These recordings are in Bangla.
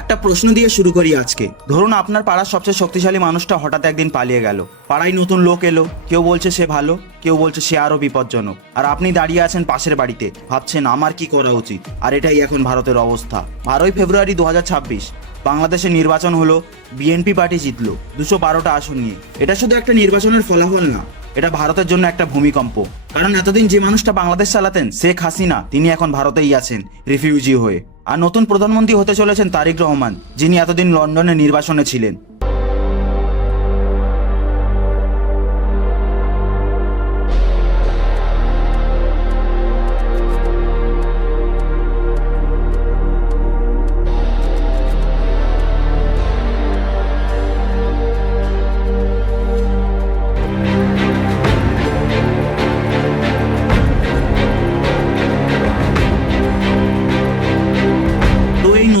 একটা প্রশ্ন দিয়ে শুরু করি আজকে। ধরুন আপনার পাড়ার সবচেয়ে শক্তিশালী মানুষটা হঠাৎ একদিন পালিয়ে গেল। পাড়ায় নতুন লোক এলো, কেউ বলছে সে ভালো, কেউ বলছে সে আরো বিপজ্জনক। আর আপনি দাঁড়িয়ে আছেন পাশের বাড়িতে, ভাবছেন আমার কি করা উচিত। আর এটাই এখন ভারতের অবস্থা। 12ই ফেব্রুয়ারি 2026 বাংলাদেশে নির্বাচন হলো, বিএনপি পার্টি জিতলো 212টা আসন নিয়ে। এটা শুধু একটা নির্বাচনের ফলাফল না, এটা ভারতের জন্য একটা ভূমিকম্প। কারণ এতদিন যে মানুষটা বাংলাদেশ চালাতেন, শেখ হাসিনা, তিনি এখন ভারতেই আছেন রিফিউজি হয়ে। আর নতুন প্রধানমন্ত্রী হতে চলেছেন তারেক রহমান, যিনি এতদিন লন্ডনে নির্বাসনে ছিলেন।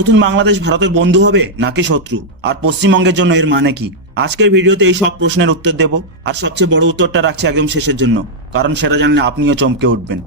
নতুন বাংলাদেশ ভারতের বন্ধু হবে নাকি শত্রু, আর পশ্চিমবঙ্গের জন্য এর মানে কি? আজকের ভিডিওতে এই সব প্রশ্নের উত্তর দেব। আর সবচেয়ে বড় উত্তরটা রাখছি একদম শেষের জন্য, কারণ সেটা জানলে আপনিও চমকে উঠবেন।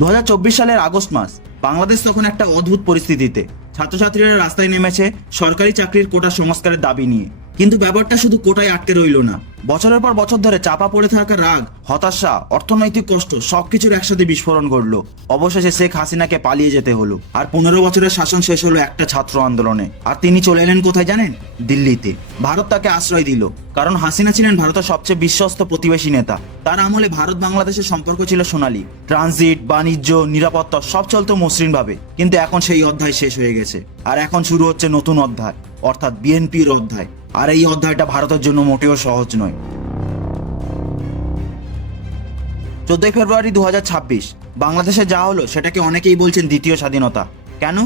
2024 সালের আগস্ট মাস, বাংলাদেশ তখন একটা অদ্ভুত পরিস্থিতিতে। ছাত্রছাত্রীরা রাস্তায় নেমেছে সরকারি চাকরির কোটা সংস্কারের দাবি নিয়ে। কিন্তু ব্যাপারটা শুধু কোটায় আটকে রইল না। বছরের পর বছর ধরে চাপা পড়ে থাকা রাগ, হতাশা, অর্থনৈতিক কষ্ট সবকিছুর একসাথে বিস্ফোরণ ঘটলো। অবশেষে শেখ হাসিনাকে পালিয়ে যেতে হলো। আর 15 বছরের শাসন শেষ হলো একটা ছাত্র আন্দোলনে। আর তিনি চলে এলেন কোথায় জানেন? দিল্লিতে। ভারত তাকে আশ্রয় দিল, কারণ হাসিনা ছিলেন ভারতের সবচেয়ে বিশ্বস্ত প্রতিবেশী নেতা। তার আমলে ভারত বাংলাদেশের সম্পর্ক ছিল সোনালী। ট্রানজিট, বাণিজ্য, নিরাপত্তা সব চলতো মসৃণভাবে। কিন্তু এখন সেই অধ্যায় শেষ হয়ে গেছে। আর এখন শুরু হচ্ছে নতুন অধ্যায়, অর্থাৎ বিএনপির অধ্যায়। আর এই অধ্যায়টা ভারতের জন্য মোটেও সহজ নয়। 14 ফেব্রুয়ারি 2026 বাংলাদেশে যা হলো সেটাকে অনেকেই বলছেন দ্বিতীয় স্বাধীনতা। কেন?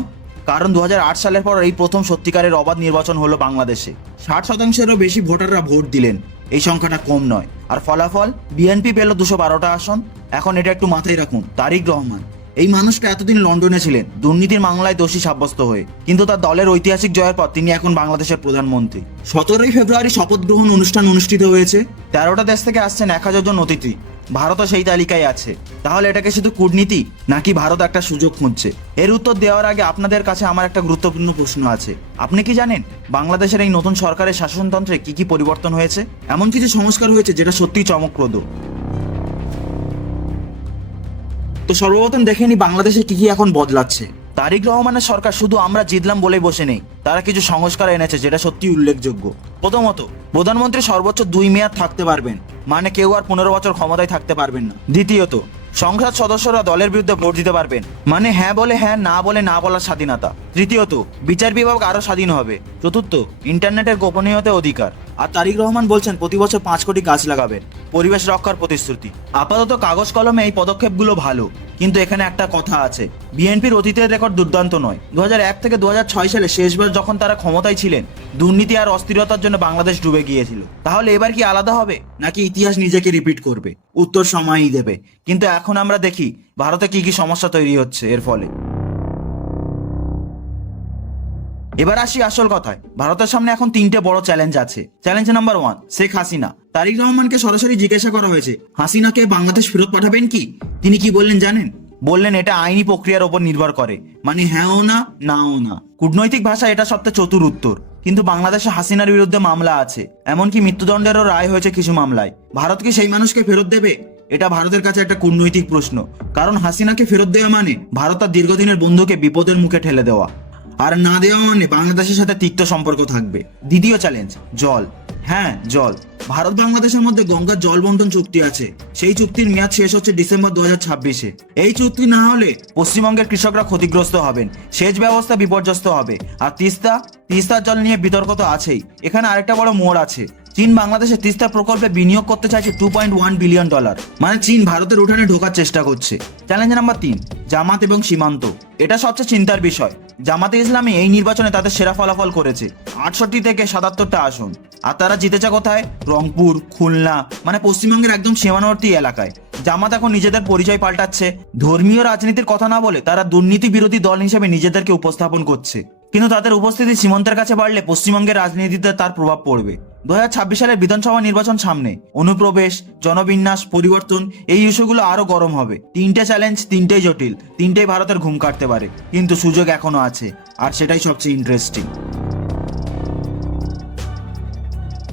কারণ 2008 সালের পর এই প্রথম সত্যিকারের অবাধ নির্বাচন হলো বাংলাদেশে। 60%-এরও বেশি ভোটাররা ভোট দিলেন। এই সংখ্যাটা কম নয়। আর ফলাফল, বিএনপি পেল 212টা আসন। এখন এটা একটু মাথায় রাখুন, তারেক রহমান, এই মানুষটা এতদিন লন্ডনে ছিলেন দুর্নীতির মামলায় দোষী সাব্যস্ত হয়ে। কিন্তু তার দলের ঐতিহাসিক জয়ের পর তিনি এখন বাংলাদেশের প্রধানমন্ত্রী। 17 ফেব্রুয়ারি শপথ গ্রহণ অনুষ্ঠান অনুষ্ঠিত হয়েছে। 13টা দেশ থেকে আসছেন 1000 জন অতিথি। ভারতও সেই তালিকায় আছে। তাহলে এটাকে শুধু কূটনীতি, নাকি ভারত একটা সুযোগ খুঁজছে? এর উত্তর দেওয়ার আগে আপনাদের কাছে আমার একটা গুরুত্বপূর্ণ প্রশ্ন আছে। আপনি কি জানেন বাংলাদেশের এই নতুন সরকারের শাসনতন্ত্রে কি কি পরিবর্তন হয়েছে? এমন কিছু সংস্কার হয়েছে যেটা সত্যিই চমকপ্রদ। তো সর্বপ্রথম দেখে নি বাংলাদেশে কি কি এখন বদলাচ্ছে। তারেক রহমানের সরকার শুধু আমরা জিতলাম বলেই বসে নেই, তারা কিছু সংস্কার এনেছে যেটা সত্যি উল্লেখযোগ্য। প্রথমত, প্রধানমন্ত্রী সর্বোচ্চ 2 মেয়াদ থাকতে পারবেন, মানে কেউ আর 15 বছর ক্ষমতায় থাকতে পারবেন না। দ্বিতীয়ত, সংসদ সদস্যরা দলের বিরুদ্ধে ভোট দিতে পারবেন, মানে হ্যাঁ বলে হ্যাঁ, না বলে না বলার স্বাধীনতা। তৃতীয়ত, বিচার বিভাগ আরো স্বাধীন হবে। চতুর্থ, ইন্টারনেটের গোপনীয়তা অধিকার। আর তারেক রহমান বলছেন প্রতি বছর 5 কোটি গাছ লাগাবেন, পরিবেশ রক্ষার প্রতিশ্রুতি। আপাতত কাগজ কলমে এই পদক্ষেপগুলো ভালো, কিন্তু এখানে একটা কথা আছে। বিএনপির অতীতের রেকর্ড দুর্দান্ত নয়। 2001 থেকে 2006 সালে শেষবার যখন তারা ক্ষমতায় ছিলেন, দুর্নীতি আর অস্থিরতার জন্য বাংলাদেশ ডুবে গিয়েছিল। তাহলে এবার কি আলাদা হবে, নাকি ইতিহাস নিজেকে রিপিট করবে? উত্তর সময়ই দেবে। কিন্তু এখন আমরা দেখি ভারতে কি কি সমস্যা তৈরি হচ্ছে এর ফলে। এবার আসি আসল কথায়। ভারতের সামনে এখন 3টে বড় চ্যালেঞ্জ আছে। Challenge number 1, Sheikh Hasina. তারেক রহমানকে সরাসরি জিজ্ঞাসা করা হয়েছে, হাসিনাকে বাংলাদেশ ফেরত পাঠাবেন কি? তিনি কি বললেন জানেন? বললেন এটা আইনি প্রক্রিয়ার উপর নির্ভর করে, মানে হ্যাঁও না, নাও না। কূটনৈতিক ভাষা এটা সবচেয়ে চতুর উত্তর। কিন্তু বাংলাদেশে হাসিনার বিরুদ্ধে মামলা আছে, এমনকি মৃত্যুদণ্ডেরও রায় হয়েছে কিছু মামলায়। ভারত কি সেই মানুষকে ফেরত দেবে? এটা ভারতের কাছে একটা কূটনৈতিক প্রশ্ন। কারণ হাসিনাকে ফেরত দেওয়া মানে ভারত তার দীর্ঘদিনের বন্ধুকে বিপদের মুখে ঠেলে দেওয়া। আর না দেওয়া মানে বাংলাদেশের সাথে তিক্ত সম্পর্ক থাকবে। দ্বিতীয় চ্যালেঞ্জ, জল। হ্যাঁ, জল। ভারত বাংলাদেশের মধ্যে গঙ্গার জল বন্টন চুক্তি আছে। সেই চুক্তির মেয়াদ শেষ হচ্ছে ডিসেম্বর 2026-এ। এই চুক্তি না হলে পশ্চিমবঙ্গের কৃষকরা ক্ষতিগ্রস্ত হবেন, সেচ ব্যবস্থা বিপর্যস্ত হবে। আর তিস্তার জল নিয়ে বিতর্ক তো আছেই। এখানে আরেকটা বড় মোড় আছে। চীন বাংলাদেশে তিস্তা প্রকল্পে বিনিয়োগ করতে চাইছে $2.1 বিলিয়ন। মানে চীন ভারতের উঠানে ঢোকার চেষ্টা করছে। চ্যালেঞ্জ নাম্বার 3, জামাত এবং সীমান্ত। এটা সবচেয়ে চিন্তার বিষয়। জামাতে ইসলামী এই নির্বাচনে তাদের সেরা ফলাফল করেছে, 68 থেকে 77টা আসন। আর তারা জিতেছে কোথায়? রংপুর, খুলনা, মানে পশ্চিমবঙ্গের একদম সীমান্তবর্তী এলাকায়। জামাত এখন নিজেদের পরিচয় পাল্টাচ্ছে। ধর্মীয় রাজনীতির কথা না বলে তারা দুর্নীতি বিরোধী দল হিসেবে নিজেদেরকে উপস্থাপন করছে। কিন্তু তাদের উপস্থিতি সীমান্তের কাছে বাড়লে পশ্চিমবঙ্গের রাজনীতিতে তার প্রভাব পড়বে। 2026 সালের বিধানসভা নির্বাচন সামনে, অনুপ্রবেশ, জনবিন্যাস পরিবর্তন, এই ইস্যুগুলো আরো গরম হবে। তিনটে চ্যালেঞ্জ, তিনটেই জটিল, তিনটেই ভারতের ঘুম কাটতে পারে, কিন্তু সুযোগ এখনো আছে, আর সেটাই সবচেয়ে ইন্টারেস্টিং।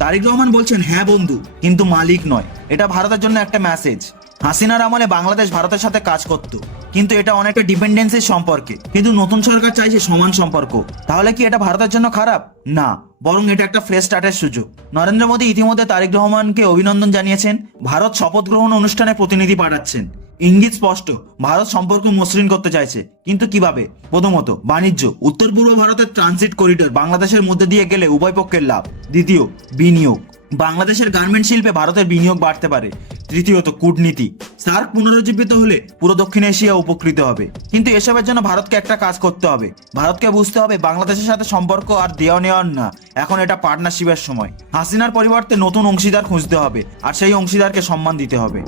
তারেক রহমান বলছেন, হ্যাঁ বন্ধু, কিন্তু মালিক নয়। এটা ভারতের জন্য একটা মেসেজ। হাসিনার আমলে বাংলাদেশ ভারতের সাথে কাজ করত, কিন্তু এটা অনেকটা ডিপেন্ডেন্সির সম্পর্কে। কিন্তু নতুন সরকার চাইছে সমান সম্পর্ক। তাহলে কি এটা ভারতের জন্য খারাপ? না, বরং এটা একটা ফ্রেশ স্টার্টের সুযোগ। নরেন্দ্র মোদী ইতিমধ্যে তারেক রহমানকে অভিনন্দন জানিয়েছেন, ভারত শপথ গ্রহণ অনুষ্ঠানে প্রতিনিধি পাঠাচ্ছেন। ইঙ্গিত স্পষ্ট, ভারত সম্পর্ক মসৃণ করতে চাইছে, কিন্তু কিভাবে? প্রথমত, বাণিজ্য। উত্তর পূর্ব ভারতের ট্রানজিট করিডোর বাংলাদেশের মধ্যে দিয়ে গেলে উভয় পক্ষের লাভ। দ্বিতীয়, বিনিয়োগ। বাংলাদেশের গার্মেন্ট শিল্পে ভারতের বিনিয়োগ বাড়তে পারে। তৃতীয়ত, কূটনীতি। সার্ক পুনরুজ্জীবিত হলে পুরো দক্ষিণ এশিয়া উপকৃত হবে। কিন্তু এসবের জন্য ভারতকে একটা কাজ করতে হবে। ভারতকে বুঝতে হবে বাংলাদেশের সাথে সম্পর্ক আর দেওয়া নেওয়ার না, এখন এটা পার্টনারশিপের সময়। হাসিনার পরিবর্তে নতুন অংশীদার খুঁজতে হবে, আর সেই অংশীদারকে সম্মান দিতে হবে।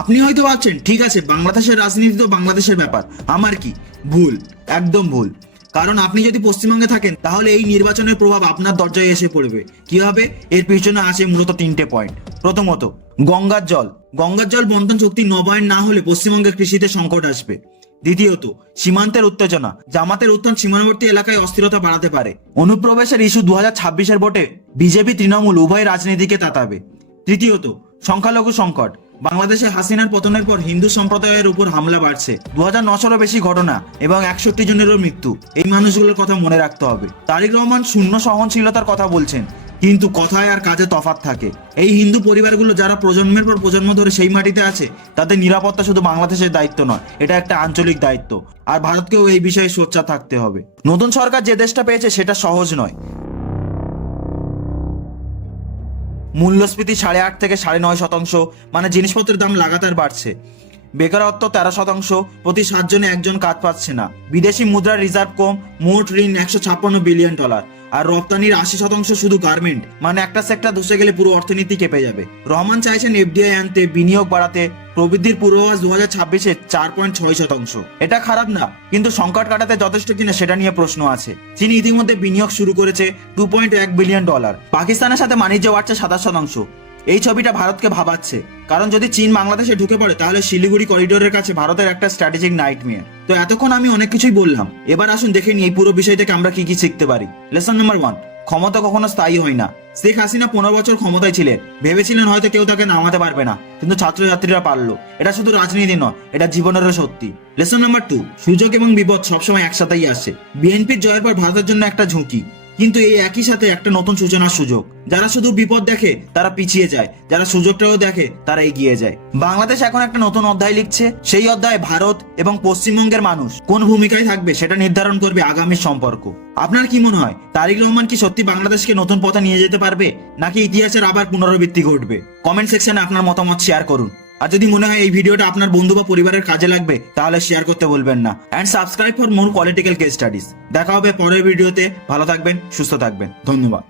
আপনি হয়তো ভাবছেন, ঠিক আছে, বাংলাদেশের রাজনীতি তো বাংলাদেশের ব্যাপার, আমার কি? ভুল, একদম ভুল। কারণ আপনি যদি পশ্চিমবঙ্গে থাকেন, তাহলে এই নির্বাচনের প্রভাব আপনার দরজায় এসে পড়বে। কিভাবে? এর পিছনে আছে মূলত তিনটে পয়েন্ট। প্রথমত, গঙ্গার জল। গঙ্গার জল বন্টন চুক্তি নবায়ন না হলে পশ্চিমবঙ্গের কৃষিতে সংকট আসবে। দ্বিতীয়ত, সীমান্তের উত্তেজনা। জামাতের উত্থান সীমান্তবর্তী এলাকায় অস্থিরতা বাড়াতে পারে। অনুপ্রবেশের ইস্যু 2026-এর ভোটে বিজেপি তৃণমূল উভয় রাজনীতিকে তাতাবে। তৃতীয়ত, সংখ্যালঘু সংকট। বাংলাদেশে হাসিনার পতনের পর হিন্দু সম্প্রদায়ের উপর হামলা বাড়ছে। 2900-এরও বেশি ঘটনা এবং 61 জনেরও মৃত্যু। এই মানুষগুলোর কথা মনে রাখতে হবে। তারেক রহমান শূন্য সহনশীলতার কথা বলছেন, কিন্তু কথায় আর কাজে তফাৎ থাকে। এই হিন্দু পরিবারগুলো যারা প্রজন্মের পর প্রজন্ম ধরে সেই মাটিতে আছে, তাদের নিরাপত্তা শুধু বাংলাদেশের দায়িত্ব নয়, এটা একটা আঞ্চলিক দায়িত্ব। আর ভারতকেও এই বিষয়ে সোচ্চার থাকতে হবে। নতুন সরকার যে দেশটা পেয়েছে সেটা সহজ নয়। মূল্যস্ফীতি 8.5 থেকে 9.5%, মানে জিনিসপত্রের দাম লাগাতার বাড়ছে। বেকারত্ব 13%, প্রতি 7 জনে 1 জন কাজ পাচ্ছে না। বিদেশি মুদ্রার রিজার্ভ কম, মোট ঋণ $156 বিলিয়ন। আর রপ্তানির 80% শুধু গার্মেন্ট, মানে একটা সেক্টর ধসে গেলে পুরো অর্থনীতি কেঁপে যাবে। রহমান চাইছেন এফডিআই আনতে, বিনিয়োগ বাড়াতে। প্রবৃদ্ধির পূর্বাভাস 2026-এ 4.6%। এটা খারাপ না, কিন্তু সংকট কাটাতে যথেষ্ট কিনা সেটা নিয়ে প্রশ্ন আছে। চীন ইতিমধ্যে বিনিয়োগ শুরু করেছে, $2.1 বিলিয়ন। পাকিস্তানের সাথে বাণিজ্য বাড়ছে 27%। এই ছবিটা ভারতকে ভাবাচ্ছে, কারণ যদি চীন বাংলাদেশে ঢুকে পড়ে, তাহলে শিলিগুড়ি করিডোরের কাছে ভারতের একটা স্ট্র্যাটেজিক নাইটমেয়ার। তো এতক্ষণ আমি অনেক কিছুই বললাম, এবার আসুন দেখে নিই এই পুরো বিষয় থেকে আমরা কি কি শিখতে পারি। লেসন নাম্বার 1, ক্ষমতা কখনো স্থায়ী হয় না। শেখ হাসিনা 15 বছর ক্ষমতায় ছিলেন, ভেবেছিলেন হয়তো কেউ তাকে নামাতে পারবে না, কিন্তু ছাত্রছাত্রীরা পারলো। এটা শুধু রাজনীতি নয়, এটা জীবনেরও সত্যি। লেসন নাম্বার 2, সুযোগ এবং বিপদ সবসময় একসাথেই আসে। বিএনপির জয়ের পর ভারতের জন্য একটা ঝুঁকি, কিন্তু এই একই সাথে একটা নতুন সূচনার সুযোগ। যারা শুধু বিপদ দেখে তারা পিছিয়ে যায়, যারা সুযোগটাও দেখে তারা এগিয়ে যায়। বাংলাদেশ এখন একটা নতুন অধ্যায় লিখছে। সেই অধ্যায়ে ভারত এবং পশ্চিমবঙ্গের মানুষ কোন ভূমিকায় থাকবে সেটা নির্ধারণ করবে আগামীর সম্পর্ক। আপনার কি মনে হয়, তারেক রহমান কি সত্যি বাংলাদেশকে নতুন পথে নিয়ে যেতে পারবে, নাকি ইতিহাসের আবার পুনরাবৃত্তি ঘটবে? কমেন্ট সেকশনে আপনার মতামত শেয়ার করুন। আর যদি মনে হয় এই ভিডিওটা আপনার বন্ধু বা পরিবারের কাজে লাগবে, তাহলে শেয়ার করতে বলবেন না। And subscribe for more political case studies. দেখা হবে পরের ভিডিওতে। ভালো থাকবেন, সুস্থ থাকবেন, ধন্যবাদ।